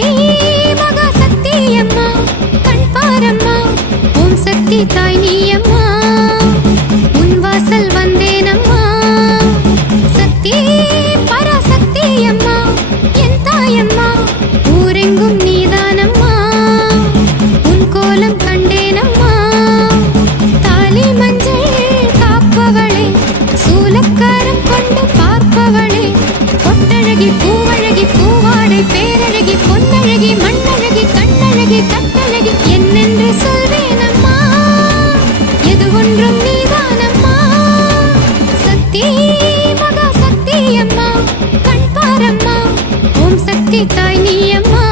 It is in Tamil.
சக்தி மகா சக்தி அம்மா கண் பாரம்மா ஓம் சக்தி தாய் நீ அம்மா உன் வாசல் வந்தேன் அம்மா சக்தி பராசக்தி அம்மா என் தாயம்மா ஊரெங்கும் நீதானம்மா உன் கோலம் கண்டேன் அம்மா தாலி மஞ்சள் காப்பவளே சூலக்காரம் கொண்டு பார்ப்பவளே பொட்டழகி பூவழகி பூவாடை பேரழகி பொன்னழகி மண்ணழகி கண்ணழகி கட்டழகி என்னென்று சொல்வேன் அம்மா எது ஒன்றும் நீதானம்மா சக்தி மகா சக்தி அம்மா கண் பாரம்மா ஓம் சக்தி தாய் நீ அம்மா